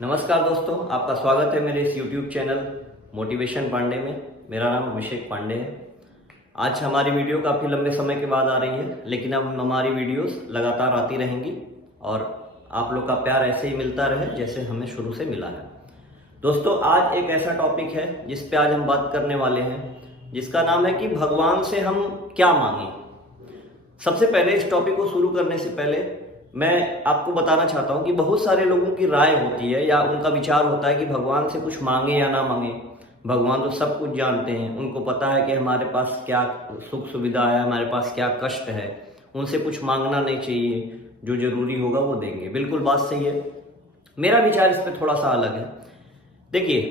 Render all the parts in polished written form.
नमस्कार दोस्तों, आपका स्वागत है मेरे इस YouTube चैनल मोटिवेशन पांडे में। मेरा नाम अभिषेक पांडे है। आज हमारी वीडियो काफ़ी लंबे समय के बाद आ रही है, लेकिन अब हमारी वीडियोस लगातार आती रहेंगी और आप लोग का प्यार ऐसे ही मिलता रहे जैसे हमें शुरू से मिला है। दोस्तों, आज एक ऐसा टॉपिक है जिस पे आज हम बात करने वाले हैं, जिसका नाम है कि भगवान से हम क्या मांगें। सबसे पहले इस टॉपिक को शुरू करने से पहले मैं आपको बताना चाहता हूं कि बहुत सारे लोगों की राय होती है या उनका विचार होता है कि भगवान से कुछ मांगे या ना मांगे। भगवान तो सब कुछ जानते हैं, उनको पता है कि हमारे पास क्या सुख सुविधा है, हमारे पास क्या कष्ट है, उनसे कुछ मांगना नहीं चाहिए, जो जरूरी होगा वो देंगे। बिल्कुल बात सही है। मेरा विचार इस पर थोड़ा सा अलग है। देखिए,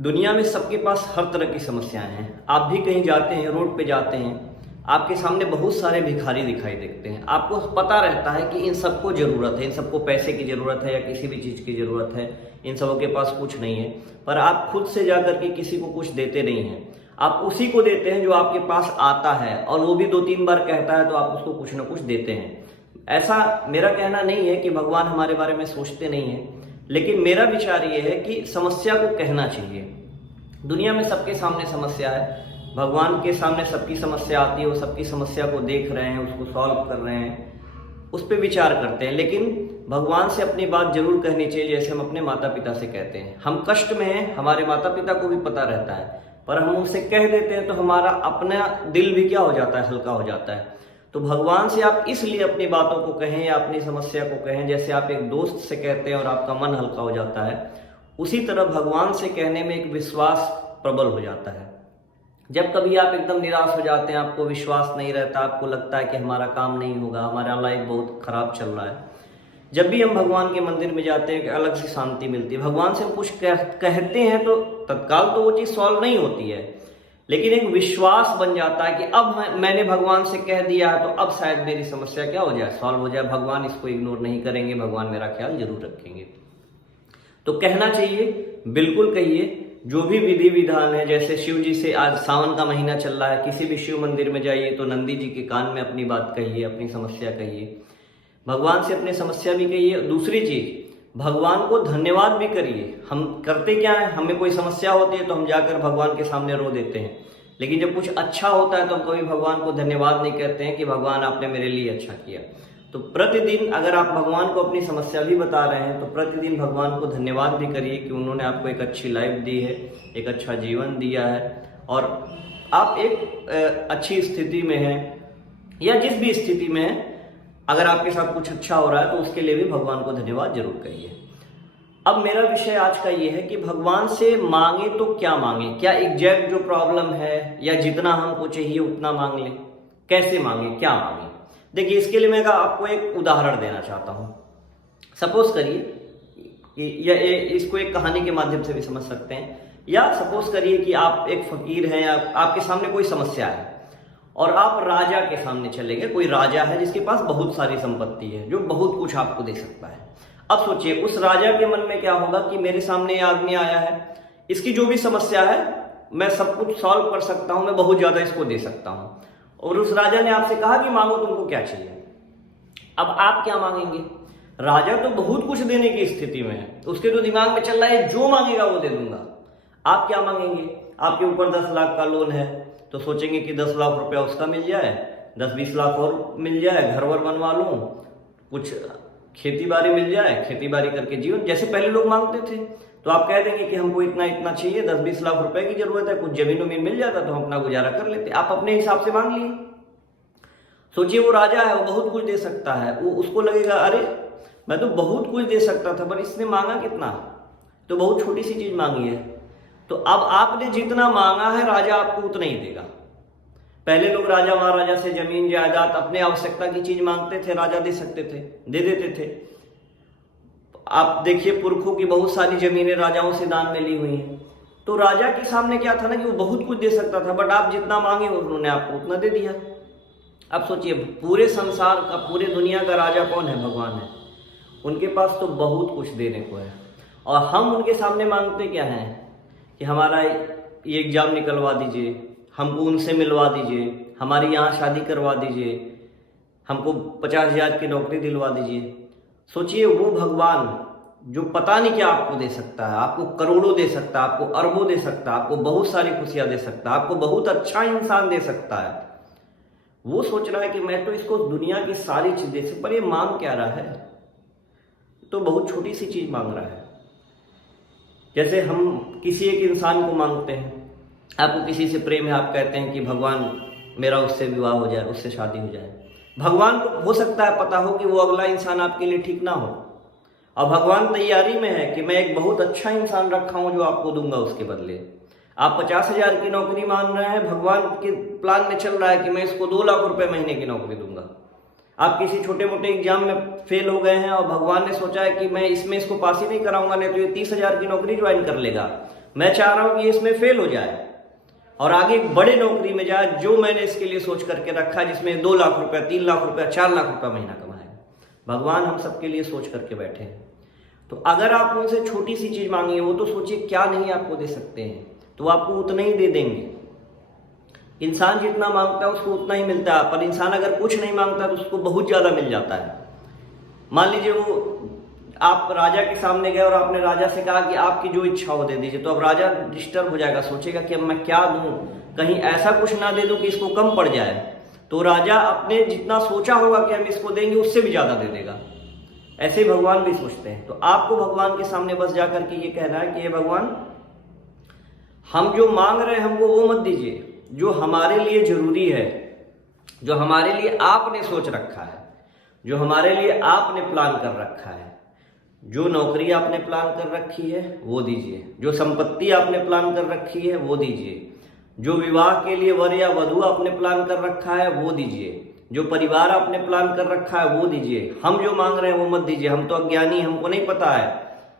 दुनिया में सबके पास हर तरह की समस्याएं हैं। आप भी कहीं जाते हैं, रोड पे जाते हैं, आपके सामने बहुत सारे भिखारी दिखाई देते हैं। आपको पता रहता है कि इन सबको जरूरत है, इन सबको पैसे की जरूरत है या किसी भी चीज की जरूरत है, इन सबों के पास कुछ नहीं है, पर आप खुद से जाकर के किसी को कुछ देते नहीं हैं। आप उसी को देते हैं जो आपके पास आता है, और वो भी 2-3 बार कहता है तो आप उसको कुछ ना कुछ देते हैं। ऐसा मेरा कहना नहीं है कि भगवान हमारे बारे में सोचते नहीं है, लेकिन मेरा विचार ये है कि समस्या को कहना चाहिए। दुनिया में सबके सामने समस्या है, भगवान के सामने सबकी समस्या आती है, वो सबकी समस्या को देख रहे हैं, उसको सॉल्व कर रहे हैं, उस पर विचार करते हैं। लेकिन भगवान से अपनी बात जरूर कहनी चाहिए, जैसे हम अपने माता पिता से कहते हैं। हम कष्ट में हैं, हमारे माता पिता को भी पता रहता है, पर हम उनसे कह देते हैं तो हमारा अपना दिल भी क्या हो जाता है, हल्का हो जाता है। तो भगवान से आप इसलिए अपनी बातों को कहें या अपनी समस्या को कहें, जैसे आप एक दोस्त से कहते हैं और आपका मन हल्का हो जाता है, उसी तरह भगवान से कहने में एक विश्वास प्रबल हो जाता है। जब कभी आप एकदम निराश हो जाते हैं, आपको विश्वास नहीं रहता, आपको लगता है कि हमारा काम नहीं होगा, हमारा लाइफ बहुत खराब चल रहा है, जब भी हम भगवान के मंदिर में जाते हैं, एक अलग सी शांति मिलती है। भगवान से हम कुछ कहते हैं तो तत्काल तो वो चीज़ सॉल्व नहीं होती है, लेकिन एक विश्वास बन जाता है कि अब मैंने भगवान से कह दिया है तो अब शायद मेरी समस्या क्या हो जाए, सॉल्व हो जाए। भगवान इसको इग्नोर नहीं करेंगे, भगवान मेरा ख्याल जरूर रखेंगे। तो कहना चाहिए, बिल्कुल कहिए। जो भी विधि विधान है, जैसे शिव जी से आज सावन का महीना चल रहा है, किसी भी शिव मंदिर में जाइए तो नंदी जी के कान में अपनी बात कहिए, अपनी समस्या कहिए, भगवान से अपनी समस्या भी कहिए। दूसरी चीज, भगवान को धन्यवाद भी करिए। हम करते क्या है, हमें कोई समस्या होती है तो हम जाकर भगवान के सामने रो देते हैं, लेकिन जब कुछ अच्छा होता है तो हम कभी भगवान को धन्यवाद नहीं कहते हैं कि भगवान आपने मेरे लिए अच्छा किया। तो प्रतिदिन अगर आप भगवान को अपनी समस्या भी बता रहे हैं तो प्रतिदिन भगवान को धन्यवाद भी करिए कि उन्होंने आपको एक अच्छी लाइफ दी है, एक अच्छा जीवन दिया है, और आप एक अच्छी स्थिति में हैं, या जिस भी स्थिति में हैं, अगर आपके साथ कुछ अच्छा हो रहा है तो उसके लिए भी भगवान को धन्यवाद जरूर कहिए। अब मेरा विषय आज का ये है कि भगवान से मांगे तो क्या मांगे। क्या एग्जैक्ट जो प्रॉब्लम है या जितना हमको चाहिए उतना मांग लें? कैसे मांगे, क्या मांगे? देखिए, इसके लिए मैं आपको एक उदाहरण देना चाहता हूं। सपोज करिए, या इसको एक कहानी के माध्यम से भी समझ सकते हैं, या सपोज करिए कि आप एक फकीर हैं, या आपके सामने कोई समस्या है और आप राजा के सामने चले गए। कोई राजा है जिसके पास बहुत सारी संपत्ति है, जो बहुत कुछ आपको दे सकता है। अब सोचिए, उस राजा के मन में क्या होगा कि मेरे सामने ये आदमी आया है, इसकी जो भी समस्या है मैं सब कुछ सॉल्व कर सकता हूं, मैं बहुत ज्यादा इसको दे सकता हूं। और उस राजा ने आपसे कहा कि मांगो, तुमको क्या चाहिए। अब आप क्या मांगेंगे? राजा तो बहुत कुछ देने की स्थिति में है, उसके तो दिमाग में चल रहा है जो मांगेगा वो दे दूंगा। आप क्या मांगेंगे? आपके ऊपर 10 लाख का लोन है तो सोचेंगे कि 10 लाख रुपया उसका मिल जाए, 10-20 लाख और मिल जाए, घर वर बनवा लूं, कुछ खेती बाड़ी मिल जाए, खेती बाड़ी करके जीवन जैसे पहले लोग मांगते थे। तो आप कह देंगे कि हमको इतना इतना चाहिए, 10-20 लाख रुपए की जरूरत है, कुछ जमीन उमीन मिल जाता तो हम अपना गुजारा कर लेते। आप अपने हिसाब से मांग लिए। सोचिए, वो राजा है, वो बहुत कुछ दे सकता है, वो उसको लगेगा अरे मैं तो बहुत कुछ दे सकता था, पर इसने मांगा कितना, तो बहुत छोटी सी चीज मांगी है। तो अब आपने जितना मांगा है राजा आपको उतना ही देगा। पहले लोग राजा महाराजा से जमीन जायदाद अपने आवश्यकता की चीज मांगते थे, राजा दे सकते थे, दे देते थे। आप देखिए, पुरखों की बहुत सारी जमीनें राजाओं से दान में ली हुई हैं। तो राजा के सामने क्या था ना कि वो बहुत कुछ दे सकता था, बट आप जितना मांगे उन्होंने आपको उतना दे दिया। अब सोचिए, पूरे संसार का, पूरे दुनिया का राजा कौन है? भगवान है। उनके पास तो बहुत कुछ देने को है, और हम उनके सामने मांगते क्या हैं कि हमारा ये एग्जाम निकलवा दीजिए, हमको उनसे मिलवा दीजिए, हमारी यहाँ शादी करवा दीजिए, हमको 50,000 की नौकरी दिलवा दीजिए। सोचिए, वो भगवान जो पता नहीं क्या आपको दे सकता है, आपको करोड़ों दे सकता है, आपको अरबों दे सकता है, आपको बहुत सारी खुशियां दे सकता है, आपको बहुत अच्छा इंसान दे सकता है, वो सोच रहा है कि मैं तो इसको दुनिया की सारी चीज दे सकता, पर ये मांग क्या रहा है? तो बहुत छोटी सी चीज मांग रहा है। जैसे हम किसी एक इंसान को मांगते हैं, आपको किसी से प्रेम है, आप कहते हैं कि भगवान मेरा उससे विवाह हो जाए, उससे शादी हो जाए। भगवान को हो सकता है पता हो कि वो अगला इंसान आपके लिए ठीक ना हो, और भगवान तैयारी में है कि मैं एक बहुत अच्छा इंसान रखा हूं जो आपको दूंगा उसके बदले। आप 50,000 की नौकरी मान रहे हैं, भगवान के प्लान में चल रहा है कि मैं इसको 2 लाख रुपए महीने की नौकरी दूंगा। आप किसी छोटे मोटे एग्जाम में फेल हो गए हैं और भगवान ने सोचा है कि मैं इसमें इसको पास ही नहीं कराऊंगा, नहीं तो ये 30,000 की नौकरी ज्वाइन कर लेगा। मैं चाह रहा हूं कि इसमें फेल हो जाए और आगे एक बड़े नौकरी में जाए जो मैंने इसके लिए सोच करके रखा, जिसमें 2 लाख रुपया, 3 लाख रुपया, 4 लाख रुपया महीना कमाएगा। भगवान हम सबके लिए सोच करके बैठे हैं। तो अगर आप उनसे छोटी सी चीज मांगिए, वो तो सोचिए क्या नहीं आपको दे सकते हैं, तो आपको उतना ही दे देंगे। इंसान जितना मांगता है उसको उतना ही मिलता है, पर इंसान अगर कुछ नहीं मांगता तो उसको बहुत ज्यादा मिल जाता है। मान लीजिए वो आप राजा के सामने गए और आपने राजा से कहा कि आपकी जो इच्छा हो दे दीजिए, तो अब राजा डिस्टर्ब हो जाएगा, सोचेगा कि अब मैं क्या दूं, कहीं ऐसा कुछ ना दे दूं कि इसको कम पड़ जाए। तो राजा अपने जितना सोचा होगा कि हम इसको देंगे उससे भी ज्यादा दे देगा। ऐसे ही भगवान भी सोचते हैं। तो आपको भगवान के सामने बस जाकर के ये कहना है कि ये भगवान, हम जो मांग रहे हैं हमको वो मत दीजिए, जो हमारे लिए जरूरी है, जो हमारे लिए आपने सोच रखा है, जो हमारे लिए आपने प्लान कर रखा है, जो नौकरी आपने प्लान कर रखी है वो दीजिए, जो संपत्ति आपने प्लान कर रखी है वो दीजिए, जो विवाह के लिए वर या वधू आपने प्लान कर रखा है वो दीजिए, जो परिवार आपने प्लान कर रखा है वो दीजिए। हम जो मांग रहे हैं वो मत दीजिए। हम तो अज्ञानी, हमको नहीं पता है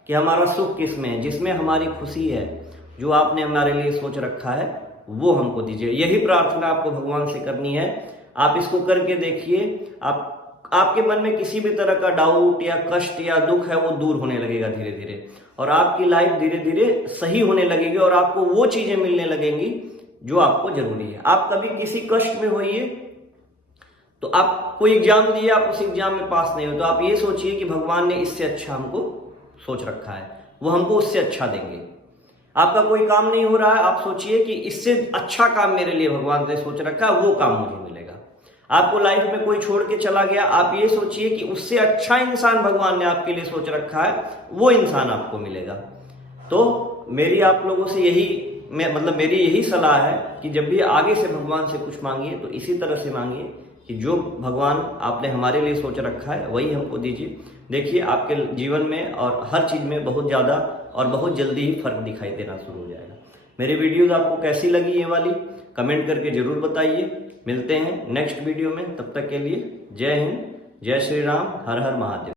कि हमारा सुख किसमें है, जिसमें हमारी खुशी है, जो आपने हमारे लिए सोच रखा है वो हमको दीजिए। यही प्रार्थना आपको भगवान से करनी है। आप इसको करके देखिए, आपके मन में किसी भी तरह का डाउट या कष्ट या दुख है वो दूर होने लगेगा धीरे धीरे, और आपकी लाइफ धीरे धीरे सही होने लगेगी और आपको वो चीजें मिलने लगेंगी जो आपको जरूरी है। आप कभी किसी कष्ट में होइए, तो आप कोई एग्जाम दिए, आप उस एग्जाम में पास नहीं हो, तो आप ये सोचिए कि भगवान ने इससे अच्छा हमको सोच रखा है, वो हमको उससे अच्छा देंगे। आपका कोई काम नहीं हो रहा है, आप सोचिए कि इससे अच्छा काम मेरे लिए भगवान ने सोच रखा है, वो काम मुझे मिलेगा। आपको लाइफ में कोई छोड़ के चला गया, आप ये सोचिए कि उससे अच्छा इंसान भगवान ने आपके लिए सोच रखा है, वो इंसान आपको मिलेगा। तो मेरी आप लोगों से मेरी यही सलाह है कि जब भी आगे से भगवान से कुछ मांगिए तो इसी तरह से मांगिए कि जो भगवान आपने हमारे लिए सोच रखा है वही हमको दीजिए। देखिए आपके जीवन में और हर चीज में बहुत ज्यादा और बहुत जल्दी ही फर्क दिखाई देना शुरू हो जाएगा। मेरी वीडियोस आपको कैसी लगी ये वाली, कमेंट करके जरूर बताइए। मिलते हैं नेक्स्ट वीडियो में, तब तक के लिए जय हिंद, जय श्री राम, हर हर महादेव।